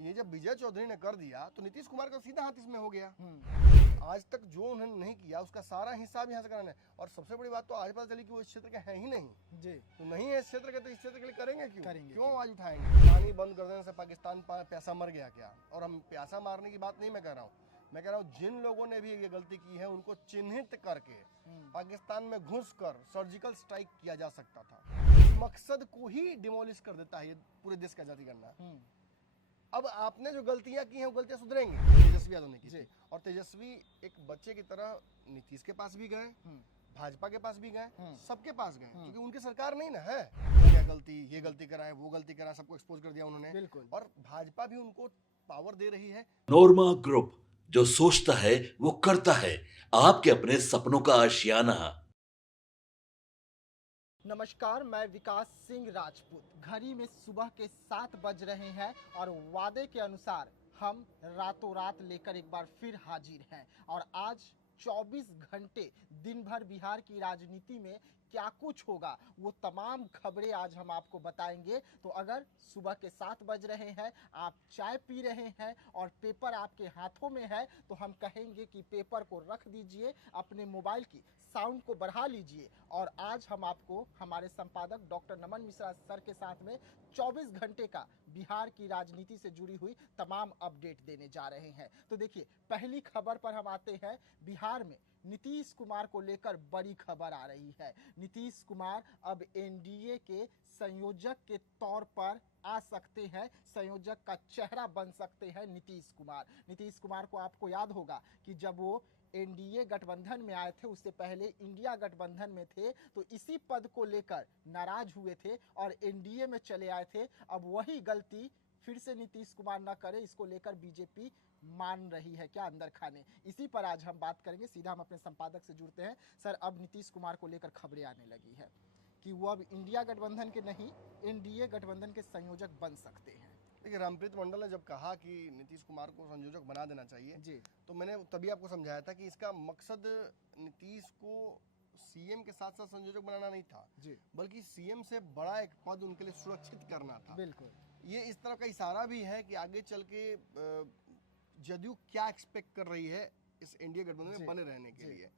ये जब विजय चौधरी ने कर दिया तो नीतीश कुमार का सीधा हाथ इसमें हो गया। आज तक जो उन्होंने नहीं किया उसका सारा हिसाब यहाँ से कराना है। और सबसे बड़ी बात तो आज पता चली कि वो इस क्षेत्र के हैं ही नहीं जी। तो नहीं है इस क्षेत्र के, तो इस क्षेत्र के लिए करेंगे क्यों आवाज उठाएंगे? पानी बंद कर देने से पाकिस्तान प्यासा मर गया क्या? और हम प्यासा मारने की बात नहीं मैं कह रहा हूँ, मैं कह रहा हूँ जिन लोगों ने भी ये गलती की है उनको चिन्हित करके पाकिस्तान में घुसकर सर्जिकल स्ट्राइक किया जा सकता था। मकसद को ही डिमोलिश कर देता है ये पूरे देश का आजादी करना। अब आपने जो गलतियां की हैं वो गलतियां सुधरेंगी तेजस्वी यादव ने की। और तेजस्वी एक बच्चे की तरह नीतीश के पास भी गए, भाजपा के पास भी गए, सबके पास गए, क्योंकि उनकी सरकार नहीं ना है। क्या गलती, ये गलती कराए, वो गलती कराए, सबको एक्सपोज कर दिया उन्होंने। बिल्कुल। और भाजपा भी उनको पावर दे रही है। नोरमा ग्रुप, जो सोचता है वो करता है। आपके अपने सपनों का आशियाना। नमस्कार, मैं विकास सिंह राजपूत। घड़ी में सुबह के 7 बज रहे हैं और वादे के अनुसार हम रातों रात लेकर एक बार फिर हाजिर हैं। और आज 24 घंटे दिन भर बिहार की राजनीति में क्या कुछ होगा वो तमाम खबरें आज हम आपको बताएंगे। तो अगर सुबह के 7 बज रहे हैं, आप चाय पी रहे हैं और पेपर आपके हाथों में है, तो हम कहेंगे कि पेपर को रख दीजिए, अपने मोबाइल की साउंड को बढ़ा लीजिए। और आज हम आपको हमारे संपादक डॉक्टर नमन मिश्रा सर के साथ में 24 घंटे का बिहार की राजनीति से जुड़ी हुई तमाम अपडेट देने जा रहे हैं। तो देखिए, पहली खबर पर हम आते हैं। बिहार में नीतीश कुमार को लेकर बड़ी खबर आ रही है। नीतीश कुमार अब एनडीए के संयोजक के तौर पर आ सकते हैं, संयोजक का चेहरा बन सकते हैं नीतीश कुमार। नीतीश कुमार को आपको याद होगा कि जब वो एनडीए गठबंधन में आए थे, उससे पहले इंडिया गठबंधन में थे, तो इसी पद को लेकर नाराज हुए थे और एनडीए में चले आए थे। अब वही गलती फिर से नीतीश कुमार न करे, इसको लेकर बीजेपी मान रही है क्या अंदर खाने। इसी पर आज हम बात करेंगे। सीधा हम अपने संपादक से जुड़ते हैं। सर, अब नीतीश कुमार को लेकर खबरें आने लगी है कि वो अब इंडिया गठबंधन के नहीं, एनडीए गठबंधन के संयोजक बन सकते हैं। देखिए, रामप्रीत मंडल ने जब कहा कि नीतीश कुमार को संयोजक बना देना चाहिए जी, तो मैंने तभी आपको समझाया था कि इसका मकसद नीतीश को सीएम के साथ साथ संयोजक बनाना नहीं था जी, बल्कि सीएम से बड़ा एक पद उनके लिए सुरक्षित करना था। बिल्कुल। ये इस तरह का इशारा भी है कि आगे चल के जदयू क्या एक्सपेक्ट कर रही है इस इंडिया गठबंधन में बने रहने के लिए।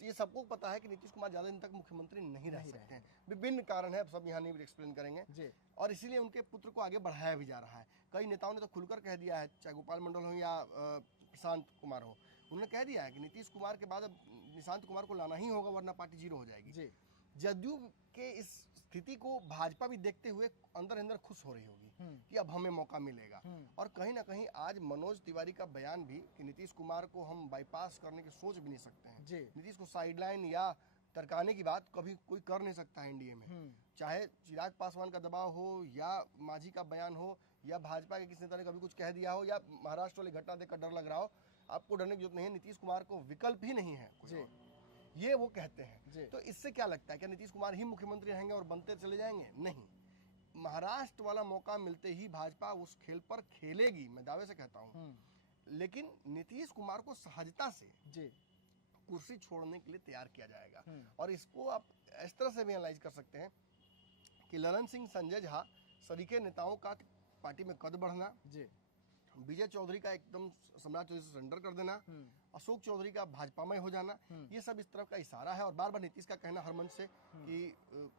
ये सबको पता है कि नीतीश कुमार ज्यादा दिन तक मुख्यमंत्री नहीं रह सकते हैं। विभिन्न कारण है, सब यहाँ नहीं एक्सप्लेन करेंगे जी। और इसीलिए उनके पुत्र को आगे बढ़ाया भी जा रहा है। कई नेताओं ने तो खुलकर कह दिया है, चाहे गोपाल मंडल हो या प्रशांत कुमार हो, उन्होंने कह दिया है कि नीतीश कुमार के बाद अब निशांत कुमार को लाना ही होगा, वरना पार्टी जीरो हो जाएगी जी। जदयू के इस स्थिति को भाजपा भी देखते हुए अंदर अंदर खुश हो रही होगी कि अब हमें मौका मिलेगा। और कहीं ना कहीं आज मनोज तिवारी का बयान भी कि नीतीश कुमार को हम बाईपास करने की सोच भी नहीं सकते हैं जी। नीतीश को साइडलाइन या तरकाने की बात कभी कोई कर नहीं सकता है एनडीए में। चाहे चिराग पासवान का दबाव हो या मांझी का बयान हो या भाजपा के किसी नेता ने कभी कुछ कह दिया हो या महाराष्ट्र वाली घटना देखकर डर लग रहा हो, आपको डरने की जरूरत नहीं है। नीतीश कुमार को विकल्प ही नहीं है जी, ये वो कहते हैं। तो इससे क्या लगता है, क्या नीतीश कुमार ही मुख्यमंत्री रहेंगे और बनते चले जाएंगे? नहीं, महाराष्ट्र वाला मौका मिलते ही भाजपा उस खेल पर खेलेगी, मैं दावे से कहता हूँ। लेकिन नीतीश कुमार को सहजता से जी कुर्सी छोड़ने के लिए तैयार किया जाएगा। और इसको आप इस तरह से भी एनालाइज कर सकते हैं कि ललन सिंह, संजय झा सरीके नेताओं का पार्टी में कद बढ़ना जी, विजय चौधरी का एकदम सम्राट चौधरी से सरेंडर कर देना, अशोक चौधरी का भाजपा में हो जाना, ये सब इस तरफ का इशारा है। और बार बार नीतीश का कहना हर मंच से कि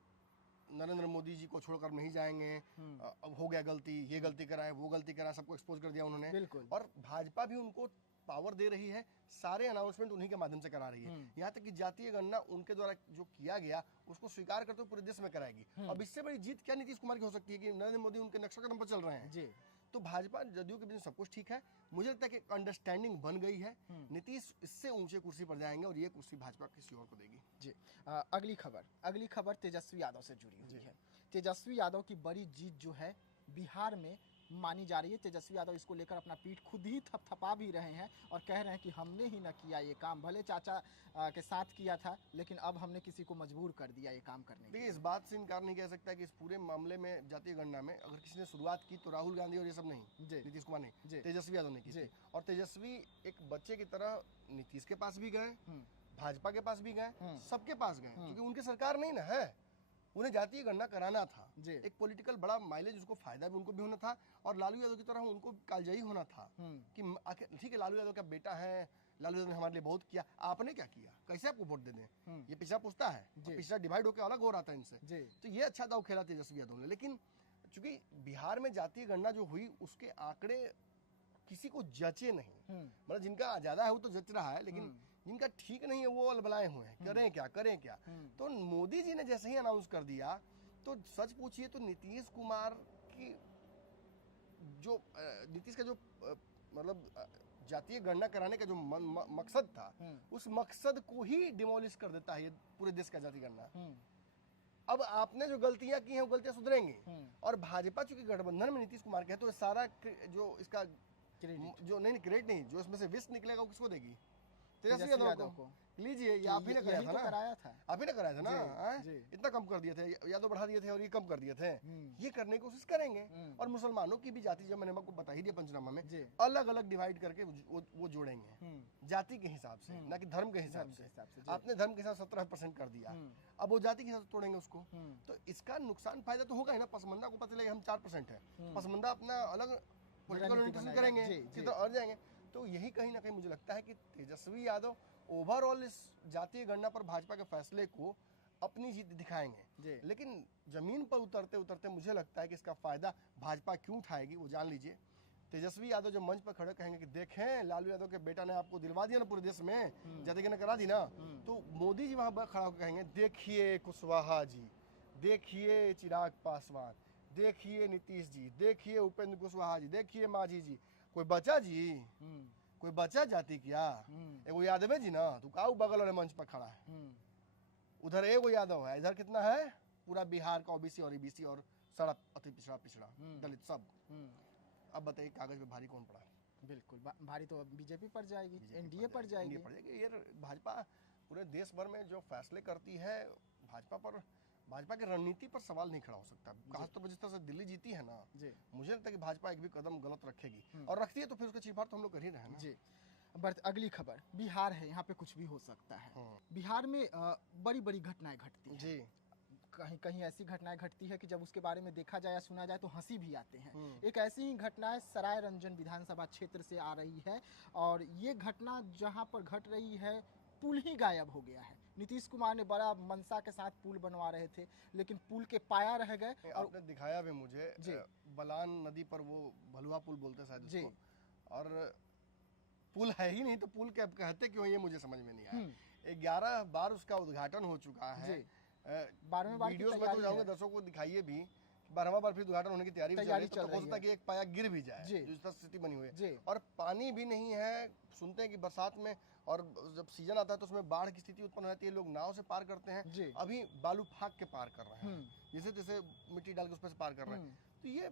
नरेंद्र मोदी जी को छोड़कर नहीं जाएंगे, अब हो गया गलती, ये गलती कराए, वो गलती कराए, सबको एक्सपोज कर दिया उन्होंने। बिल्कुल। और भाजपा भी उनको पावर दे रही है, सारे अनाउंसमेंट उन्हीं के माध्यम से करा रही है। यहाँ तक कि जातीय गणना उनके द्वारा जो किया गया उसको स्वीकार करते हुए पूरे देश में कराएगी। अब इससे बड़ी जीत क्या नीतीश कुमार की हो सकती है कि नरेंद्र मोदी उनके नक्शा कदम पर चल रहे हैं जी। तो भाजपा जदयू के बीच सब कुछ ठीक है, मुझे लगता है कि अंडरस्टैंडिंग बन गई है। नीतीश इससे ऊंचे कुर्सी पर जाएंगे और ये कुर्सी भाजपा किसी और को देगी जी। अगली खबर तेजस्वी यादव से जुड़ी हुई है। तेजस्वी यादव की बड़ी जीत जो है बिहार में मानी जा रही है। तेजस्वी यादव इसको लेकर अपना पीठ खुद ही थपथपा भी रहे हैं और कह रहे हैं कि हमने ही न किया ये काम, भले चाचा के साथ किया था, लेकिन अब हमने किसी को मजबूर कर दिया ये काम करने के लिए। इस बात से इनकार नहीं कह सकता कि इस पूरे मामले में जातीय गणना में अगर किसी ने शुरुआत की तो राहुल गांधी और ये सब नहीं, नीतीश कुमार नहीं, तेजस्वी यादव ने की। और तेजस्वी एक बच्चे की तरह नीतीश के पास भी गए, भाजपा के पास भी गए, सबके पास गए, क्योंकि उनकी सरकार नहीं ना है। उन्हें जातीय गणना कराना था, जी। एक पॉलिटिकल बड़ा माइलेज, उसको फायदा भी उनको भी होना था और लालू यादव की तरह उनको कालजयी होना था कि आखिर ठीक है, लालू यादव का बेटा है, लालू यादव ने हमारे लिए बहुत किया, आपने क्या किया, कैसे आपको वोट दे दें, ये पिछड़ा पूछता है, पिछड़ा डिवाइड होकर अलग हो रहा था इनसे। तो ये अच्छा दाव खेला तेजस्वी यादव ने। लेकिन चूंकि बिहार में जातीय गणना जो हुई उसके आंकड़े किसी को जचे नहीं, मतलब जिनका ज्यादा है वो तो जच रहा है, लेकिन जिनका ठीक नहीं है वो अलबलाए हुए हैं, करें क्या। तो मोदी जी ने जैसे ही अनाउंस कर दिया तो सच पूछिए तो नीतीश कुमार की जो नीतीश का जो मतलब जातीय गणना कराने का जो मकसद था, उस मकसद को ही डिमोलिश कर देता है ये पूरे देश का जातीय गणना। अब आपने जो गलतियां की हैं वो गलतियां सुधरेंगी, और भाजपा चूंकि गठबंधन में नीतीश कुमार के है तो सारा जो इसका जो नहीं क्रेडिट नहीं, जो इसमें से विष निकलेगा वो किसको देगी, तेजस्वी यादव को। लीजिए, ये आप ही ने कराया था ना, आप ही ने कराया था ना, इतना कम कर दिए थे, यादव बढ़ा दिए थे और ये कम कर दिए थे, ये करने की कोशिश करेंगे। और मुसलमानों की भी जाति, जब मैंने आपको बता ही दिया पंचनामा में, अलग अलग डिवाइड करके वो जोड़ेंगे जाति के हिसाब से, ना कि धर्म के हिसाब से। आपने धर्म के हिसाब 17% कर दिया, अब वो जाति के हिसाब से तोड़ेंगे उसको, तो इसका नुकसान फायदा तो होगा ही ना। पसमंदा को पता चलेगा हम 4% है, पसमंदा अपना अलग पॉलिटिकल ओरिएंटेशन करेंगे, किधर और जाएंगे। तो यही कहीं ना कहीं मुझे लगता है कि तेजस्वी यादव ओवरऑल इस जातीय गणना पर भाजपा के फैसले को अपनी जीत दिखाएंगे, लेकिन जमीन पर उतरते उतरते मुझे लगता है कि इसका फायदा भाजपा क्यों उठाएगी वो जान लीजिए। तेजस्वी यादव जो मंच पर खड़े कहेंगे कि देखें लालू यादव के बेटा ने आपको दिलवा दिया ना पूरे देश में, जातीय गणना करा दी ना, तो मोदी जी वहां खड़ा होकर कहेंगे देखिए कुशवाहा जी, देखिए चिराग पासवान, देखिए नीतीश जी, देखिए उपेंद्र कुशवाहा जी, देखिए मांझी जी, कोई बचा जी, कोई बचा जाति क्या, एगो यादव जी ना, तू का बगल वाले मंच पर खड़ा है, उधर एगो यादव है, इधर कितना है, पूरा बिहार का ओबीसी और ईबीसी और सारा अति पिछड़ा दलित सब। अब बताइए कागज पे भारी कौन पड़ा? बिल्कुल भारी तो बीजेपी पर जाएगी, एनडीए पर जाएगी। ये भाजपा पूरे देश भर में जो फैसले करती है, भाजपा की रणनीति पर सवाल नहीं खड़ा हो सकता। खासतौर पर जिस तरह से दिल्ली जीती है ना, मुझे लगता है कि भाजपा एक भी कदम गलत रखेगी, और रखती है तो फिर उसका चीरफाड़ तो हम लोग कर ही रहे हैं ना। अगली खबर बिहार है, यहाँ पे कुछ भी हो सकता है। बिहार में बड़ी बड़ी घटनाएं घटती हैं जी, कहीं कहीं ऐसी घटनाएं घटती है कि जब उसके बारे में देखा जाए या सुना जाए तो हंसी भी आते हैं। एक ऐसी ही घटना सराय रंजन विधानसभा क्षेत्र से आ रही है, और ये घटना जहां पर घट रही है पुल ही गायब हो गया है। नीतीश कुमार ने बड़ा मनसा के साथ पुल बनवा रहे थे, लेकिन पुल के पाया रह गए। और आपने दिखाया भी मुझे, बलान नदी पर वो भलुआ पुल बोलते शायद उसको, और पुल है ही नहीं तो पुल क्या कहते क्यों, ये मुझे समझ में नहीं आया। 11 बार उसका उद्घाटन हो चुका है, 12वें बार वीडियोस में तो जाऊंगे, दर्शकों को दिखाइए भी, 12वां बार फिर उद्घाटन होने की तैयारी चल रही है, तो हो सकता है कि एक पाया गिर भी जाए, जो इस तरह स्थिति बनी हुई है। और पानी भी नहीं है, सुनते हैं कि बरसात में और जब सीजन आता है तो उसमें बाढ़ की स्थिति उत्पन्न रहती है, लोग नाव से पार करते हैं, अभी बालू फाक के पार कर रहे हैं, जैसे जैसे मिट्टी डाल के उस पर से पार कर रहे हैं। तो ये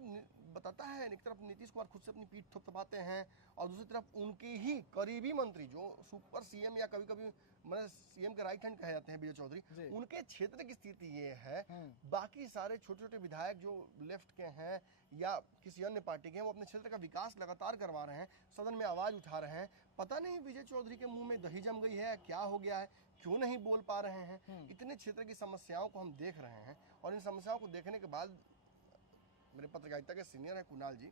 बताता है एक तरफ नीतीश कुमार खुद से अपनी पीठ थपथपाते हैं, और दूसरी तरफ उनके ही करीबी मंत्री जो सुपर सीएम या कभी कभी मतलब सीएम के राइट हैंड कहे जाते हैं, विजय चौधरी, उनके क्षेत्र की स्थिति ये है। बाकी सारे छोटे छोटे विधायक जो लेफ्ट के हैं या किसी अन्य पार्टी के हैं, वो अपने क्षेत्र का विकास लगातार करवा रहे हैं, सदन में आवाज उठा रहे हैं। पता नहीं विजय चौधरी के मुंह में दही जम गई है, क्या हो गया है, क्यों नहीं बोल पा रहे हैं। इतने क्षेत्र की समस्याओं को हम देख रहे हैं, और इन समस्याओं को देखने के बाद मेरे पत्रकारिता के सीनियर है कुणाल जी,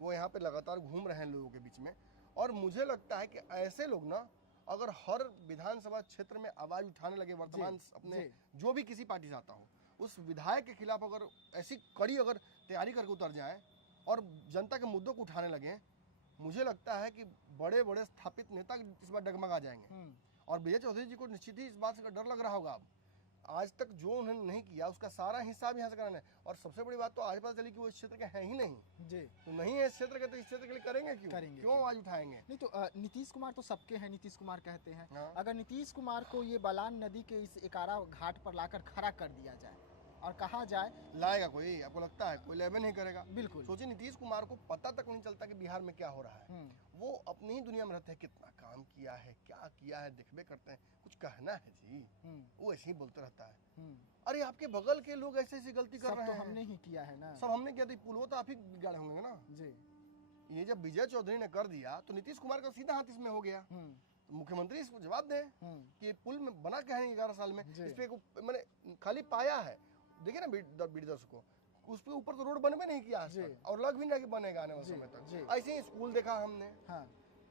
वो यहाँ पे लगातार घूम रहे हैं लोगों के बीच में, और मुझे लगता है कि ऐसे लोग ना अगर हर विधानसभा क्षेत्र में आवाज उठाने लगे, वर्तमान अपने जो भी किसी पार्टी से आता हो, उस विधायक के खिलाफ अगर ऐसी कड़ी अगर तैयारी करके उतर जाए और जनता के मुद्दों को उठाने लगे, मुझे लगता है कि बड़े बड़े स्थापित नेता इस बार डगमगा जाएंगे। और विजय चौधरी जी को निश्चित ही इस बात से डर लग रहा होगा, अब आज तक जो उन्होंने नहीं किया उसका सारा हिसाब यहाँ से कराना है। और सबसे बड़ी बात तो आज पता चली कि वो इस क्षेत्र के हैं ही नहीं जी, तो नहीं है इस क्षेत्र के, तो इस क्षेत्र के लिए करेंगे क्यों आवाज उठाएंगे? नहीं तो नीतीश कुमार तो सबके हैं, नीतीश कुमार कहते हैं। अगर नीतीश कुमार को ये बलान नदी के इस एकारा घाट पर लाकर खड़ा कर दिया जाए और कहा जाए, लाएगा कोई? आपको लगता है कोई लेबे नहीं करेगा? बिल्कुल। सोचिए नीतीश कुमार को पता तक नहीं चलता कि बिहार में क्या हो रहा है, वो अपनी ही दुनिया में रहते हैं, कितना काम किया है, क्या किया है देखबे करते हैं, कुछ कहना है जी, वो ऐसे ही बोलते रहता है। अरे आपके बगल के लोग ऐसे ऐसी गलती कर रहे हैं, तो हमने ही किया है ना, सब हमने किया, तो पुल तो आप ही बिगाड़े होंगे ना जी। ये जब विजय चौधरी ने कर दिया तो नीतीश कुमार का सीधा हाथ इसमें हो गया। तो मुख्यमंत्री इसको जवाब दें कि पुल में बना क्या है 11 साल में, इस पे मैंने खाली पाया है, देखिए ना बीड़ी दर्शकों, उसके ऊपर तो रोड बनवे नहीं किया आज जी। तक, और लग भी नहीं कि बनेगा आने वाले जी, समय जी। तक। ऐसे ही स्कूल देखा हमने, हाँ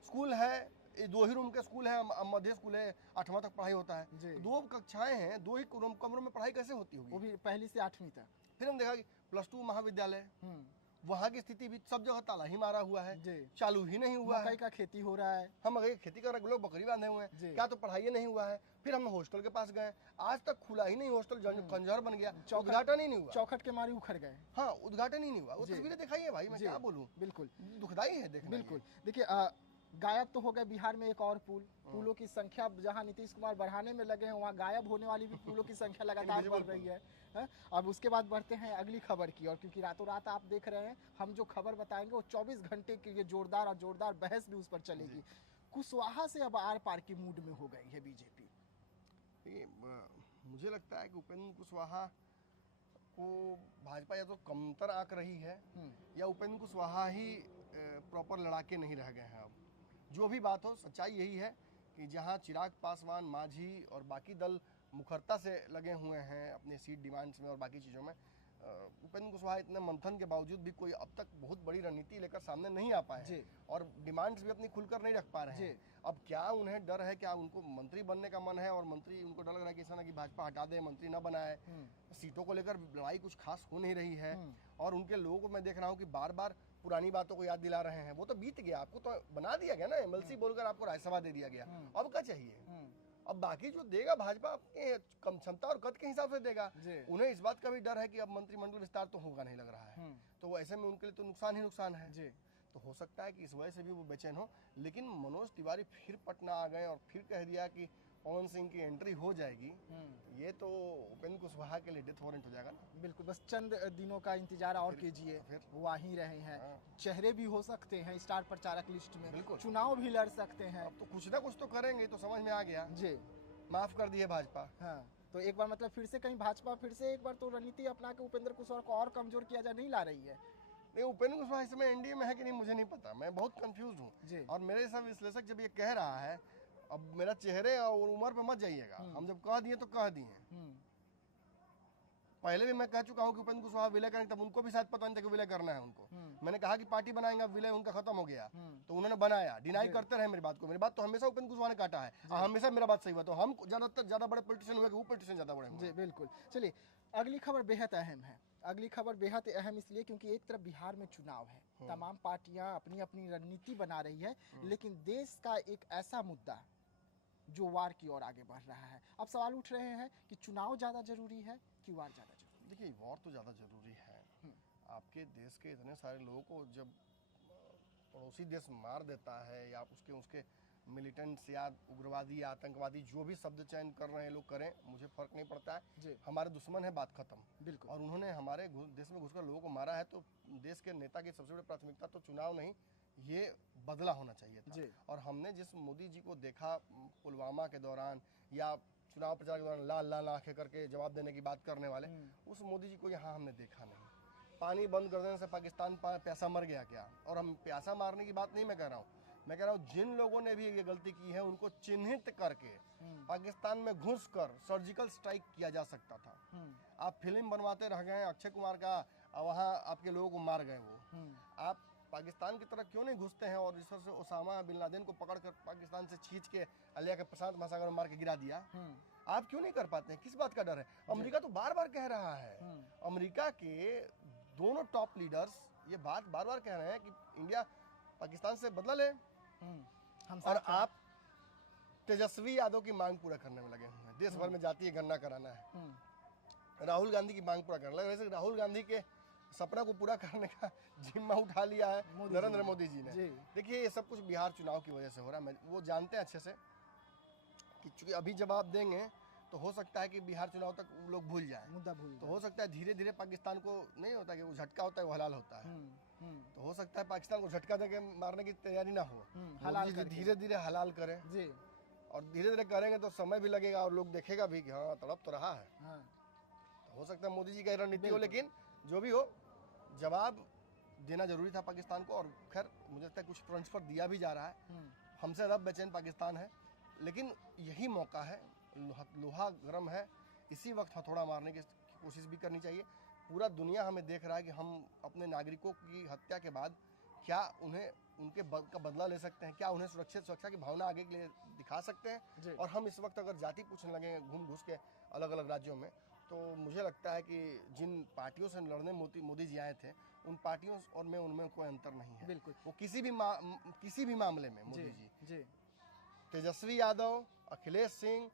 स्कूल है, ये 2 ही रूम के स्कूल है, मध्य स्कूल है, 8वां तक पढ़ाई होता है, जी। 2 कक्षाएं हैं, 2 ही कमरों में पढ़ाई कैसे होती वो होगी? भी पहली से 8वीं तक। फिर हम देखा कि +2 महाविद्यालय, हम्म, वहाँ की स्थिति भी सब जगह ताला ही मारा हुआ है, जी। चालू ही नहीं हुआ है। मकई का खेती हो रहा है। हम अगर खेती कर रहे लोग बकरी बांधे हुए जी। हैं, क्या तो पढ़ाई नहीं हुआ है। फिर हम हॉस्टल के पास गए, आज तक खुला ही नहीं हॉस्टल, खंजर बन गया, उद्घाटन ही नहीं हुआ। चौखट के मारे उखड़ गए। हाँ, उद्घाटन ही नहीं हुआ। वो जी। तस्वीरें दिखाई है भाई, मैं जी, क्या बोलूं, बिल्कुल दुखदाई है देखना। बिल्कुल। देखिए गायब तो हो गए बिहार में एक और पुल, पुलों की संख्या जहां नीतीश कुमार बढ़ाने में लगे हैं, वहां गायब होने वाली भी पुलों की संख्या लगातार बढ़ रही है। अब उसके बाद बढ़ते हैं अगली खबर की, और क्योंकि रातों रात आप देख रहे हैं, हम जो खबर बताएंगे वो 24 घंटे की ये जोरदार बहस भी उस पर चलेगी। कुशवाहा से अब आर पार की मूड में हो गई है बीजेपी। मुझे लगता है कि उपेंद्र कुशवाहा को भाजपा या तो कमतर आंक रही है, या उपेंद्र कुशवाहा ही प्रॉपर लड़ाके नहीं रह गए हैं। अब जो भी बात हो, सच्चाई यही है कि जहां चिराग पासवान, मांझी और बाकी दल मुखरता से लगे हुए हैं अपने सीट डिमांड्स में और बाकी चीज़ों में, उपेंद्र कुशवाहा इतने मंथन के बावजूद भी कोई अब तक बहुत बड़ी रणनीति लेकर सामने नहीं आ पाए हैं, और डिमांड्स भी अपनी खुलकर नहीं रख पा रहे हैं। अब क्या उन्हें डर है, क्या उनको मंत्री बनने का मन है, और मंत्री उनको डर लग रहा है कि ऐसा ना कि भाजपा हटा दे, मंत्री ना बनाए, सीटों को लेकर लड़ाई कुछ खास हो नहीं रही है। और उनके लोगों को मैं देख रहा हूँ कि बार बार पुरानी बातों को याद दिला रहे हैं। वो तो बीत गया, आपको तो बना दिया गया ना, एमएलसी बोलकर आपको राज्यसभा दे दिया गया, अब क्या चाहिए? अब बाकी जो देगा भाजपा अपने कम क्षमता और कद के हिसाब से देगा। उन्हें इस बात का भी डर है कि अब मंत्रिमंडल विस्तार तो होगा नहीं लग रहा है, तो ऐसे में उनके लिए तो नुकसान ही नुकसान है। तो हो सकता है कि इस वजह से भी वो बेचैन हो। लेकिन मनोज तिवारी फिर पटना आ गए और फिर कह दिया कि पवन सिंह की एंट्री हो जाएगी, ये तो उपेंद्र कुशवाहा के लिए डेथ वारंट हो जाएगा ना। बिल्कुल, बस चंद दिनों का इंतजार और कीजिए, फिर वो आ ही रहे हैं। चेहरे भी हो सकते हैं स्टार प्रचारक लिस्ट में, बिल्कुल चुनाव भी लड़ सकते हैं। अब तो कुछ ना कुछ तो करेंगे, तो समझ में आ गया जी। माफ कर दिए भाजपा। हाँ, तो एक बार मतलब फिर से कहीं भाजपा फिर से एक बार तो रणनीति अपना के उपेंद्र कुशवाहा को और कमजोर किया जा नहीं ला रही है। नहीं, उपेंद्र कुशवाहा इस समय एनडीए में है कि नहीं मुझे नहीं पता, मैं बहुत कंफ्यूज हूँ। और मेरे सब विश्लेषक जब ये कह रहा है, अब मेरा चेहरे और उम्र पे मत जाइएगा, हम जब कह दिए तो कह दिए। पहले भी मैं कह चुका हूँ कि उपेंद्र कुशवाहा विलय करेंगे, तब उनको भी शायद पता नहीं था कि विलय करना है उनको। मैंने कहा कि पार्टी बनाएंगे, अब विलय उनका खत्म हो गया, तो उन्होंने बनाया। डिनाई करते रहे मेरी बात को, मेरी बात तो हमेशा उपेंद्र कुशवाहा ने काटा है, हमेशा मेरा बात सही हुआ। तो हम ज्यादा बड़े पॉलिटिशियन हुए कि वो पॉलिटिशियन ज्यादा बड़े हुए। जी बिल्कुल। चलिए अगली खबर बेहद अहम है। अगली खबर बेहद अहम इसलिए क्योंकि एक तरफ बिहार में चुनाव है, तमाम पार्टियां अपनी अपनी रणनीति बना रही है, लेकिन देश का एक ऐसा मुद्दा जो वार की ओर आगे बढ़ रहा है। अब सवाल उठ रहे हैं कि चुनाव ज्यादा जरूरी है कि वार ज्यादा जरूरी? देखिए, वार तो ज्यादा जरूरी है। आपके देश के इतने सारे लोगों को जब पड़ोसी देश मार देता है, या उसके मिलिटेंट्स या उग्रवादी या आतंकवादी, जो भी शब्द चयन कर रहे हैं लोग करें, मुझे फर्क नहीं पड़ता है। हमारे दुश्मन है, बात खत्म। बिल्कुल। और उन्होंने हमारे देश में घुसकर लोगों को मारा है, तो देश के नेता की सबसे बड़ी प्राथमिकता तो चुनाव नहीं, ये बदला होना चाहिए था। और हमने जिस मोदी जी को देखा पुलवामा के दौरान या चुनाव प्रचार के दौरान लाल लाल आंखें करके जवाब देने की बात करने वाले, उस मोदी जी को यहाँ हमने देखा नहीं। पानी बंद कर देने से पाकिस्तान प्यासा मर गया क्या? और हम प्यासा मारने की बात नहीं मैं कह रहा हूँ, मैं कह रहा हूँ जिन लोगों ने भी ये गलती की है उनको चिन्हित करके पाकिस्तान में घुसकर सर्जिकल स्ट्राइक किया जा सकता था। आप फिल्म बनवाते रह गए अक्षय कुमार का, वहाँ आपके लोगों को मार गए वो। आप पाकिस्तान की तरफ क्यों नहीं घुसते हैं और इस तरह से ओसामा बिन लादेन को पकड़कर पाकिस्तान से खींच के अलिया के प्रशांत महासागर में मार के गिरा दिया? आप क्यों नहीं कर पाते हैं? किस बात का डर है? अमेरिका तो बार बार कह रहा है, अमेरिका के दोनों टॉप लीडर्स ये बात बार बार कह रहे हैं कि इंडिया पाकिस्तान से बदला ले, और आप तेजस्वी यादव की मांग पूरा करने में लगे हुए हैं। देश भर में जातीय गणना कराना है, राहुल गांधी की मांग पूरा करना है। राहुल गांधी के सपना को पूरा करने का जिम्मा उठा लिया है नरेंद्र मोदी जी ने। देखिए, ये सब कुछ बिहार चुनाव की वजह से हो रहा है। वो जानते हैं अच्छे से कि चूंकि अभी जवाब देंगे तो हो सकता है कि बिहार चुनाव तक लोग भूल जाएं, मुद्दा भूल तो हो सकता है धीरे धीरे पाकिस्तान को नहीं होता कि वो झटका होता है वो हलाल होता है, तो हो सकता है पाकिस्तान को झटका देके मारने की तैयारी ना हो, हलाल धीरे धीरे हलाल करें जी। और धीरे धीरे करेंगे तो समय भी लगेगा और लोग देखेगा भी कि हाँ तड़प तो रहा है। तो हो सकता है मोदी जी का रणनीति हो, लेकिन जो भी हो जवाब देना जरूरी था पाकिस्तान को। और खैर मुझे लगता है कुछ फ्रंट्स पर दिया भी जा रहा है। हमसे ज़्यादा बेचैन पाकिस्तान है, लेकिन यही मौका है, लोहा गर्म है, इसी वक्त हथौड़ा मारने की की कोशिश भी करनी चाहिए। पूरा दुनिया हमें देख रहा है कि हम अपने नागरिकों की हत्या के बाद क्या उन्हें उनके का बदला ले सकते हैं, क्या उन्हें सुरक्षा की भावना आगे के लिए दिखा सकते हैं। और हम इस वक्त अगर जाति पूछने लगे घूम घुस के अलग अलग राज्यों में, तो मुझे लगता है कि जिन पार्टियों से लड़ने मोदी जी आए थे, उन पार्टियों और में उनमें कोई अंतर नहीं है। बिल्कुल। वो किसी भी मामले में मोदी जी तेजस्वी यादव, अखिलेश सिंह,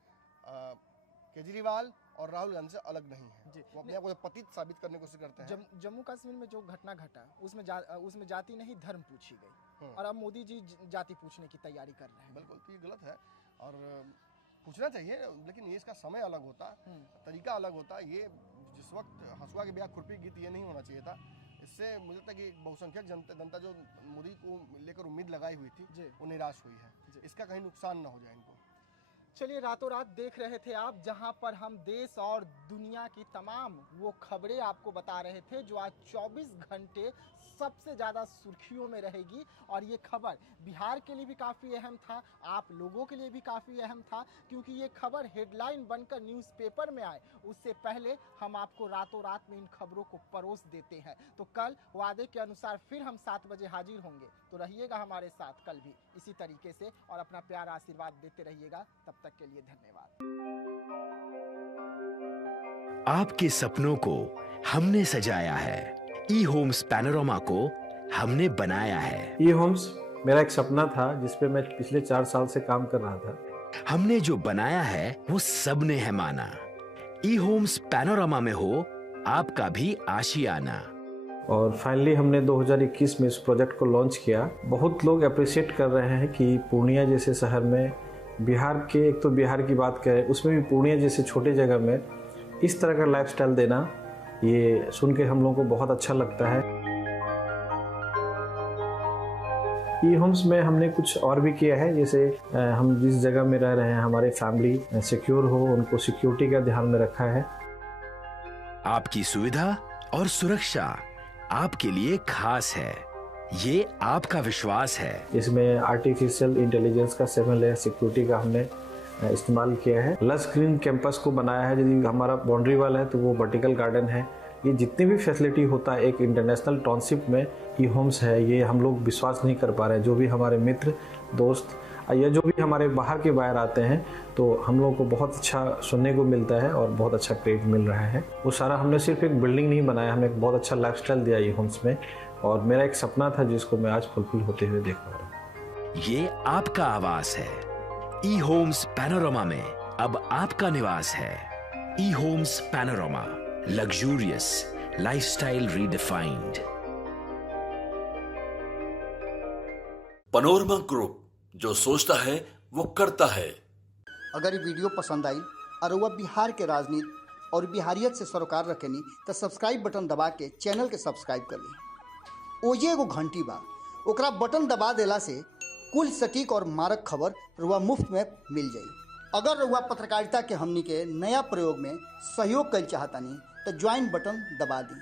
केजरीवाल और राहुल गांधी से अलग नहीं है। वो अपने आप को पतित साबित करने की कोशिश करते हैं। जम्मू कश्मीर में जो घटना घटा उसमें जाति नहीं धर्म पूछी गई, और अब मोदी जी जाति पूछने की तैयारी कर रहे हैं। बिल्कुल, तो ये गलत है और पूछना चाहिए, लेकिन ये इसका समय अलग होता, तरीका अलग होता। ये जिस वक्त हंसुआ के ब्याह खुरपी गीत, ये नहीं होना चाहिए था। इससे मुझे लगता है कि बहुसंख्यक जनता जो मोदी को लेकर उम्मीद लगाई हुई थी, वो निराश हुई है। इसका कहीं नुकसान ना हो जाए इनको। चलिए, रातों रात देख रहे थे आप, जहां पर हम देश और दुनिया की तमाम वो खबरें आपको बता रहे थे जो आज 24 घंटे सबसे ज़्यादा सुर्खियों में रहेगी। और ये खबर बिहार के लिए भी काफ़ी अहम था, आप लोगों के लिए भी काफ़ी अहम था, क्योंकि ये खबर हेडलाइन बनकर न्यूज़पेपर में आए उससे पहले हम आपको रातों रात में इन खबरों को परोस देते हैं। तो कल वादे के अनुसार फिर हम 7 बजे हाजिर होंगे, तो रहिएगा हमारे साथ कल भी इसी तरीके से और अपना प्यारा आशीर्वाद देते रहिएगा। तब तक के लिए धन्यवाद। आपके सपनों को हमने सजाया है, ई होम्स पैनोरामा को हमने बनाया है। ई होम्स मेरा एक सपना था जिस पे मैं पिछले 4 साल से काम कर रहा था। हमने जो बनाया है वो सबने है माना। ई होम्स पैनोरामा में हो आपका भी आशियाना। और फाइनली हमने 2021 में इस प्रोजेक्ट को लॉन्च किया। बहुत लोग अप्रिशिएट कर रहे हैं कि पूर्णिया जैसे शहर में, बिहार के, एक तो बिहार की बात करें उसमें भी पूर्णिया जैसे छोटे जगह में इस तरह का लाइफस्टाइल देना, ये सुन के हम लोगों को बहुत अच्छा लगता है। ई होम्स में हमने कुछ और भी किया है, जैसे हम जिस जगह में रह रहे हैं हमारे फैमिली सिक्योर हो, उनको सिक्योरिटी का ध्यान में रखा है। आपकी सुविधा और सुरक्षा आपके लिए खास है, ये आपका विश्वास है। इसमें आर्टिफिशियल इंटेलिजेंस का 7 लेयर सिक्योरिटी का हमने इस्तेमाल किया है। लश ग्रीन कैंपस को बनाया है। यदि हमारा बाउंड्री वाल है तो वो वर्टिकल गार्डन है। ये जितनी भी फैसिलिटी होता है एक इंटरनेशनल टाउनशिप में, ई होम्स है, ये हम लोग विश्वास नहीं कर पा रहे हैं। जो भी हमारे मित्र दोस्त या जो भी हमारे बाहर के बाहर आते हैं, तो हम लोगों को बहुत अच्छा सुनने को मिलता है और बहुत अच्छा क्रेडिट मिल रहा है। वो सारा हमने सिर्फ एक बिल्डिंग नहीं बनाया, हमने एक बहुत अच्छा लाइफस्टाइल दिया ई होम्स में, और मेरा एक सपना था जिसको मैं आज फुलफिल होते हुए देख पा रहा हूँ। ये आपका आवास है। ई होम्स पैनोरामा में अब आपका निवास है। E Homes Panorama, luxurious lifestyle redefined. Panorama group, जो सोचता है वो करता है। अगर ये वीडियो पसंद आई और वह बिहार के राजनीति और बिहारियत से सरोकार रखेनी तो सब्सक्राइब बटन दबा के चैनल के सब्सक्राइब कर ली। ओजे एगो घंटी बा, ओकरा बटन दबा देला से कुल सटीक और मारक खबर रुआ मुफ्त में मिल जाई। अगर रुआ पत्रकारिता के हमनी के नया प्रयोग में सहयोग कर चाहतानी तो ज्वाइन बटन दबा दी।